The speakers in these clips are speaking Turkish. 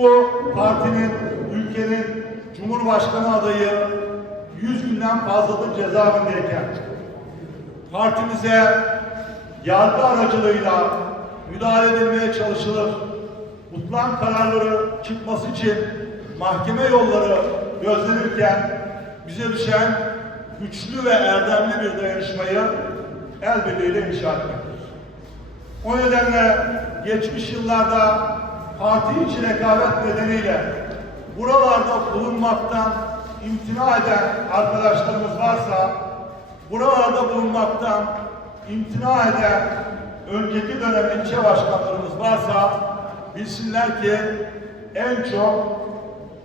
Bu partinin, ülkenin Cumhurbaşkanı adayı 100 günden fazladır cezaevindeyken partimize yargı aracılığıyla müdahale edilmeye çalışılır. Tutulan kararları çıkması için mahkeme yolları gözlenirken bize düşen güçlü ve erdemli bir dayanışmayı el birliğiyle inşa etmektir. O nedenle geçmiş yıllarda parti içi rekabet nedeniyle buralarda bulunmaktan imtina eden arkadaşlarımız varsa, buralarda bulunmaktan imtina eden önceki dönem ilçe başkanlarımız varsa bilsinler ki en çok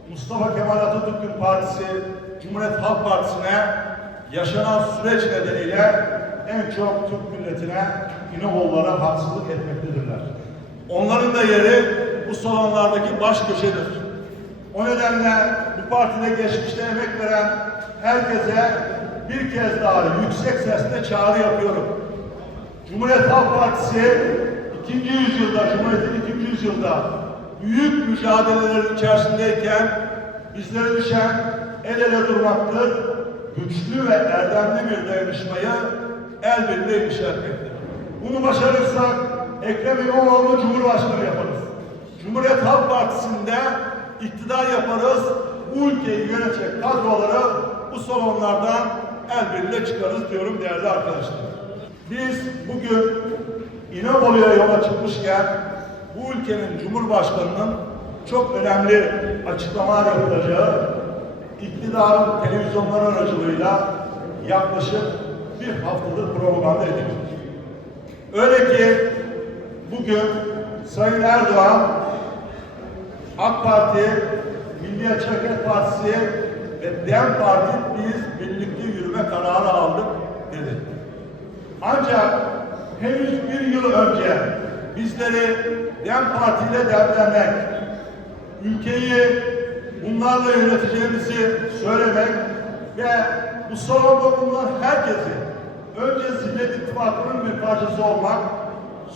Mustafa Kemal Atatürk'ün partisi Cumhuriyet Halk Partisi'ne yaşanan süreç nedeniyle en çok Türk milletine İnönü'lere haksızlık etmektedirler. Onların da yeri bu salonlardaki baş köşedir. O nedenle bu partide geçmişte emek veren herkese bir kez daha yüksek sesle çağrı yapıyorum. Cumhuriyet Halk Partisi ikinci yüzyılda, Cumhuriyet'in ikinci yüzyılda büyük mücadelelerin içerisindeyken bizlere düşen el ele durmaktır. Güçlü ve erdemli bir dayanışmayı el birliğiyle inşa etmektir. Bunu başarırsak Ekrem İmamoğlu Cumhurbaşkanı yaparız. Cumhuriyet Halk Partisi'nde iktidar yaparız. Bu ülkeyi yönetecek kadroları bu salonlardan el birliğiyle çıkarız diyorum değerli arkadaşlar. Biz bugün İnebolu'ya yola çıkmışken bu ülkenin Cumhurbaşkanı'nın çok önemli açıklamalar yapılacağı iktidarın televizyonlar aracılığıyla yaklaşık bir haftadır propaganda ediliyor. Öyle ki bugün Sayın Erdoğan AK Parti, Milliyetçi Hareket Partisi ve DEM Parti biz birlikte yürüme kararı aldık dedi. Ancak henüz bir yıl önce bizleri DEM Parti ile dertlenmek, ülkeyi bunlarla yöneteceğimizi söylemek ve bu salonda bulunan herkesi önce Zillet İttifakı'nın bir parçası olmak,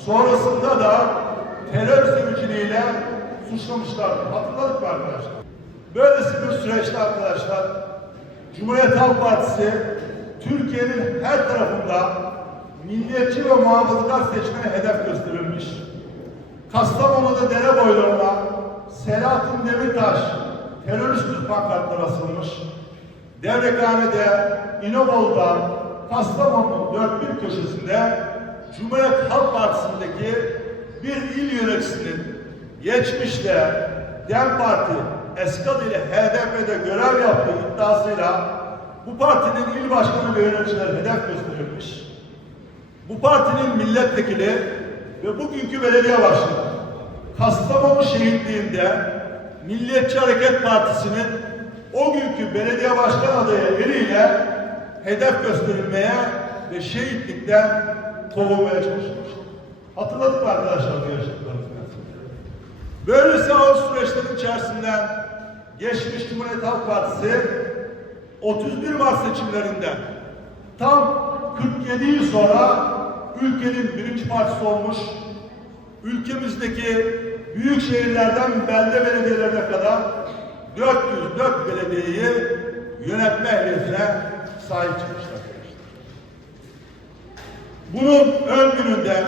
sonrasında da terör seviciliğiyle suçlamışlardı. Hatırladık mı arkadaşlar? Böylesi bir süreçte arkadaşlar Cumhuriyet Halk Partisi Türkiye'nin her tarafında milliyetçi ve muhafazakar seçmene hedef gösterilmiş. Kastamonu'da dere boylarına Selahattin Demirtaş terörist pankartlar asılmış. Devrekhane'de, İnebolu'da, Kastamonu'nun dört bir köşesinde Cumhuriyet Halk Partisi'ndeki bir il yöneticisinin geçmişte DEM Parti, ESKAD ile HDP'de görev yaptığı iddiasıyla bu partinin il başkanı ve yöneticiler hedef gösterilmiş. Bu partinin milletvekili ve bugünkü belediye başkanı Kastamonu şehitliğinde Milliyetçi Hareket Partisi'nin o günkü belediye başkan adayı eliyle hedef gösterilmeye ve şehitlikten kovulmaya çalışılmıştır. Hatırladık mı arkadaşlar bu yaşadıklarımızı? Böylesi ağır süreçlerin içerisinden geçmiş Cumhuriyet Halk Partisi 31 Mart seçimlerinde tam 47 yıl sonra ülkenin birinci partisi olmuş, ülkemizdeki büyük şehirlerden belde belediyelerine kadar 404 belediyeyi yönetme ehliyetine sahip çıkmışlar. Bunun ön gününde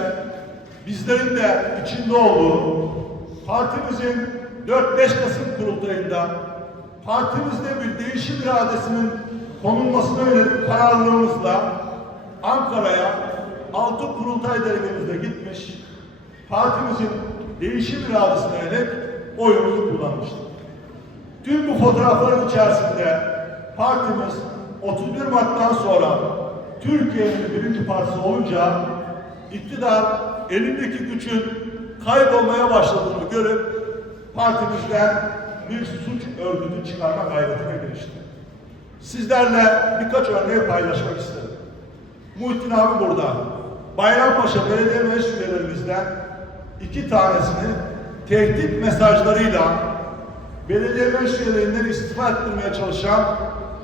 bizlerin de içinde olduğu partimizin 4-5 Kasım kurultayında partimizde bir değişim iradesinin konulmasına yönelik kararlılığımızla Ankara'ya altı kurultay delegemizle gitmiş, partimizin değişim iradesine yönelik oyumuzu kullanmıştık. Tüm bu fotoğrafların içerisinde partimiz 31 Mart'tan sonra Türkiye'nin birinci partisi olunca iktidar elindeki gücün kaybolmaya başladığını görüp partimizden bir suç örgütü çıkarma gayretine girişti. Sizlerle birkaç örneği paylaşmak isterim. Muhittin abi burada. Bayrampaşa Belediye Meclis üyelerimizden iki tanesini tehdit mesajlarıyla belediye meclis üyelerinden istifa ettirmeye çalışan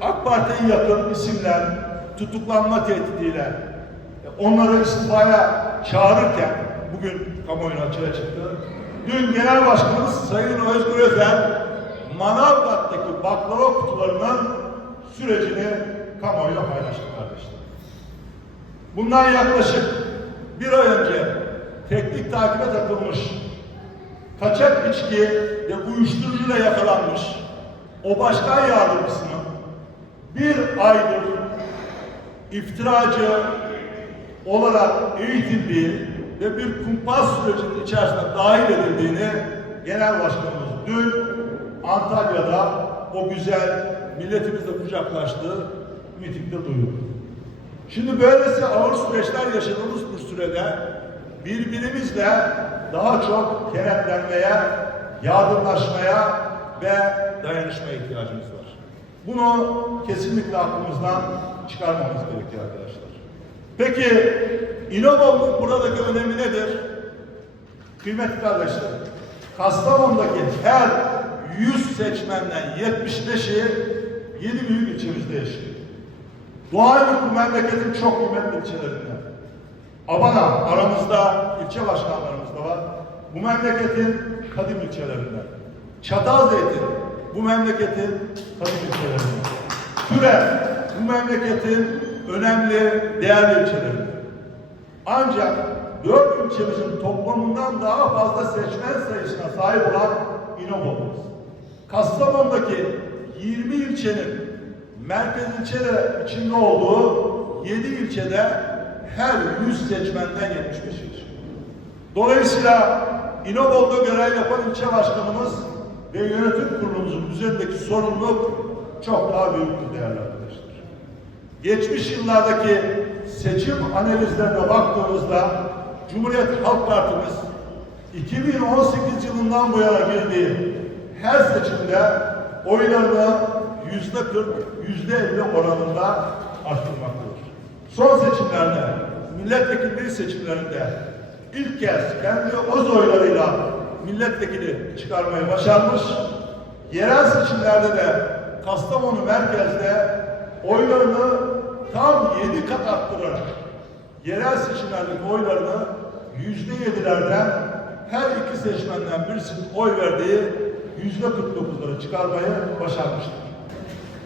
AK Parti'ye yakın isimler tutuklanma tehdidiyle onları istifaya çağırırken bugün kamuoyuna açığa çıktı. Dün Genel Başkanımız Sayın Özgür Özel, Manavgat'taki baklava kutularının sürecini kamuoyuyla paylaştı kardeşler. Bundan yaklaşık bir ay önce teknik takibe takılmış, kaçak içki ve uyuşturucuyla yakalanmış o başkan yardımcısının bir aydır iftiracı olarak eğitildiği ve bir kumpas sürecinin içerisine dahil edildiğini Genel Başkanımız dün Antalya'da o güzel milletimizle kucaklaştığı mitingde duyurdu. Şimdi böylesi ağır süreçler yaşadığımız bu sürede birbirimizle daha çok kenetlenmeye, yardımlaşmaya ve dayanışmaya ihtiyacımız var. Bunu kesinlikle aklımızdan çıkarmamız gerekiyor arkadaşlar. Peki İnönü'nün buradaki önemi nedir? Kıymetli kardeşlerim, Kastamonu'daki her 100 seçmenden 75'i 7 büyük ilçemizde yaşıyor. Doğaüstü bu memleketin çok kıymetli ilçelerinden. Abana aramızda ilçe başkanlarımız da var. Bu memleketin kadim ilçelerinden. Çatalzeytin bu memleketin kadim ilçelerinden. Türe bu memleketin önemli değerli ilçelerinden. Ancak dört ilçemizin toplamından daha fazla seçmen sayısına sahip olan İnönü'müz. Kastamonu'daki 20 ilçenin merkez ilçeler içinde olduğu 7 ilçede her 100 seçmenden 75 ilçe. Dolayısıyla İnönü'de görev yapan ilçe başkanımız ve yönetim kurulumuzun üzerindeki sorumluluk çok daha büyük bir arkadaşlar. Geçmiş yıllardaki seçim analizlerine baktığımızda Cumhuriyet Halk Partimiz 2018 yılından bu yana girdiği her seçimde oylarını yüzde 40, yüzde 50 oranında arttırmaktadır. Son seçimlerde, milletvekilliği seçimlerinde ilk kez kendi öz oylarıyla milletvekili çıkarmayı başarmış. Yerel seçimlerde de Kastamonu merkezde oylarını tam 7 kat arttırarak yerel seçimlerdeki oylarını yüzde yedilerden her iki seçmenden birisinin oy verdiği yüzde 49'lara çıkarmayı başarmıştır.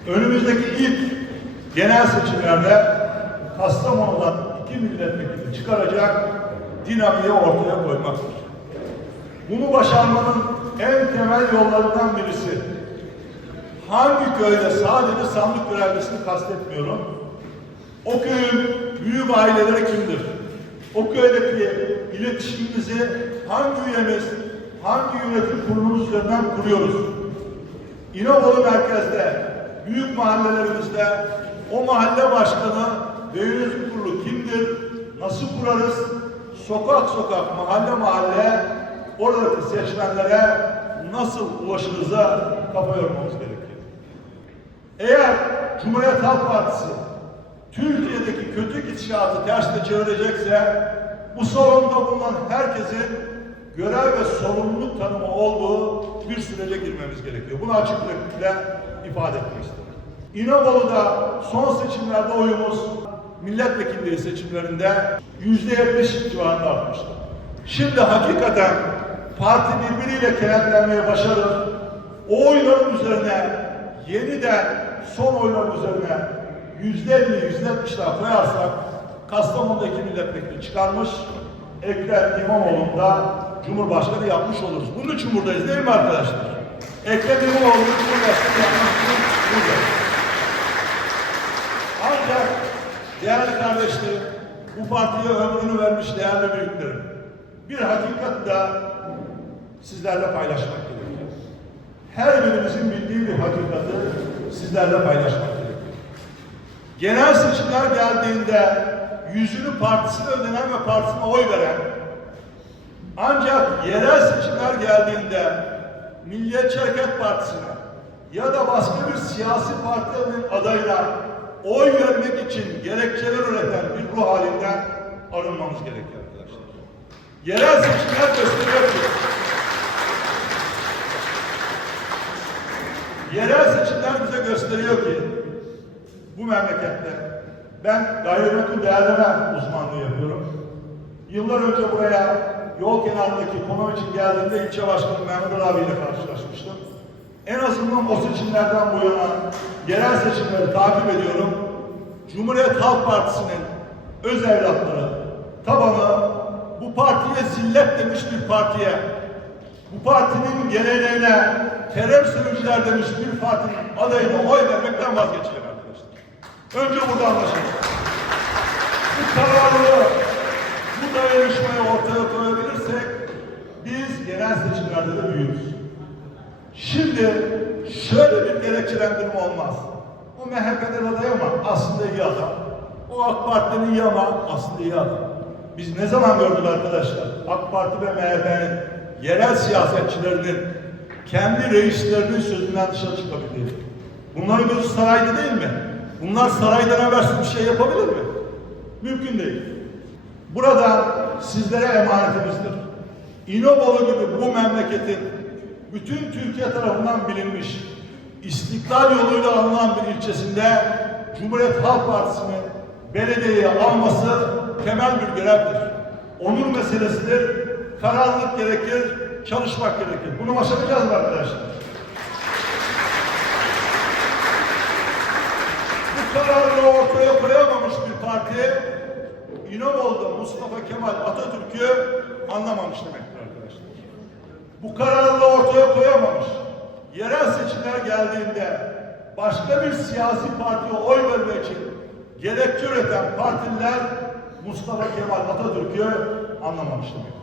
Önümüzdeki ilk genel seçimlerde Kastamonu'dan iki milletvekili çıkaracak dinamiği ortaya koymaktır. Bunu başarmanın en temel yollarından birisi hangi köyde sadece sandık görevlisini kastetmiyorum. O köyün büyük aileleri kimdir? O köydeki iletişimimizi hangi üyemiz, hangi yönetim kurulumuz üzerinden kuruyoruz? İnönü merkezde, büyük mahallelerimizde o mahalle başkanı ve yönetim kurulu kimdir? Nasıl kurarız? Sokak sokak, mahalle mahalle oradaki seçmenlere nasıl ulaşırıza kafa yormamız gerekiyor. Eğer Cumhuriyet Halk Partisi Türkiye'deki kötü gidişatı tersine çevirecekse bu salonda bulunan herkesin görev ve sorumluluk tanımı olduğu bir sürece girmemiz gerekiyor. Bunu açık yüreklilikle ifade etmek istedim. İnönü'de son seçimlerde oyumuz milletvekilliği seçimlerinde yüzde yetmiş civarında artmıştı. Şimdi hakikaten parti birbiriyle kenetlenmeye başarır. O oyların üzerine yeniden son oyların üzerine yüzde elli, yüzde yetmiş daha koyarsak Kastamonu'da iki milletvekili çıkarmış, Ekrem İmamoğlu'nu da Cumhurbaşkanı yapmış oluruz. Bunun için buradayız değil mi arkadaşlar? Ekrem İmamoğlu'nu Cumhurbaşkanı yapmak için buradayız. Ancak değerli kardeşlerim, bu partiye ömrünü vermiş değerli büyüklerim, bir hakikat da sizlerle paylaşmak gerekiyor. Her birimizin bildiği bir hakikati sizlerle paylaşmak. Genel seçimler geldiğinde yüzünü partisine ödenen ve partisine oy veren ancak yerel seçimler geldiğinde Milliyetçi Hareket Partisi'ne ya da başka bir siyasi partinin adayına oy vermek için gerekçeler üreten bir ruh halinden arınmamız gerekiyor arkadaşlar. Yerel seçimler gösteriyor yerel seçimler bize gösteriyor ki bu memlekette ben gayrimenkul değerleme uzmanlığı yapıyorum. Yıllar önce buraya yol kenarındaki konum için geldiğimde ilçe başkanı Mehmet abiyle karşılaşmıştım. En azından o seçimlerden bu yana yerel seçimleri takip ediyorum. Cumhuriyet Halk Partisi'nin öz evlatları, tabanı bu partiye zillet demiş bir partiye, bu partinin geleneğine terör sürücüler demiş bir partinin adayına oy vermekten arkadaşlar. Önce burada anlaşalım. Bu kararlı, bu dayanışmayı ortaya koyabilirsek biz genel seçimlerde de büyürüz. Şimdi şöyle bir gerekçelendirme olmaz. O MHP'den aday ama aslında iyi adam. O AK Parti'nin iyi ama aslında iyi adam. Biz ne zaman gördük arkadaşlar? AK Parti ve MHP'nin yerel siyasetçilerinin kendi reislerinin sözünden dışarı çıkabildiğini. Bunların gözü sarayda değil mi? Bunlar saraydan habersiz bir şey yapabilir mi? Mümkün değil. Burada sizlere emanetimizdir. İnebolu gibi bu memleketin bütün Türkiye tarafından bilinmiş istiklal yoluyla alınan bir ilçesinde Cumhuriyet Halk Partisi'nin belediyeyi alması temel bir görevdir. Onur meselesidir. Kararlılık gerekir, çalışmak gerekir. Bunu başaracağız arkadaşlar? Kararını ortaya koyamamış bir parti İnebolu'da Mustafa Kemal Atatürk'ü anlamamış demektir arkadaşlar. Bu kararını ortaya koyamamış. Yerel seçimler geldiğinde başka bir siyasi partiye oy vermek için gerekçe üreten partililer Mustafa Kemal Atatürk'ü anlamamış demektir.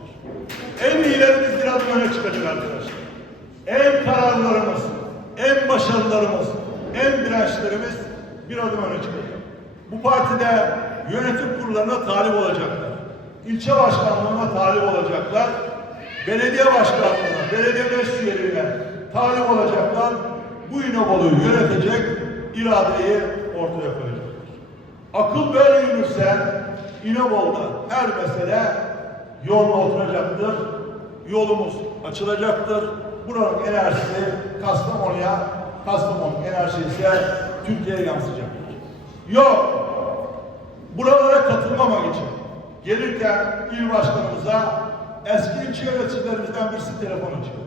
En iyilerimiz bir adım öne çıkacak arkadaşlar. En kararlarımız, en başarılarımız, en dirençlerimiz bir adım öne çıkacak. Bu partide yönetim kurullarına talip olacaklar. İlçe başkanlığına talip olacaklar. Belediye başkanlığına, belediye meclis üyeliğine talip olacaklar. Bu İnebolu'yu yönetecek iradeyi ortaya koyacaklar. Akıl böyle yürürse İnebolu'da her mesele yoluna oturacaktır. Yolumuz açılacaktır. Buranın enerjisi Kastamonu'ya, Kastamonu enerjisi Türkiye'ye yansıyacaktır. Yok. Buralara katılmamak için gelirken il başkanımıza eski ilçe yöneticilerimizden birisi telefon açıyor.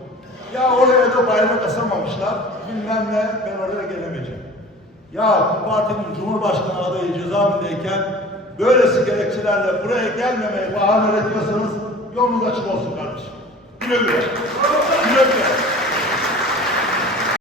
Ya oraya da bayrak asamamışlar. Bilmem ne ben oraya gelemeyeceğim. Ya bu partinin Cumhurbaşkanı adayı cezaevindeyken böylesi gerekçelerle buraya gelmemeyi bahane üretiyorsanız yolunuz açık olsun kardeşim. Güle güle. Güle güle.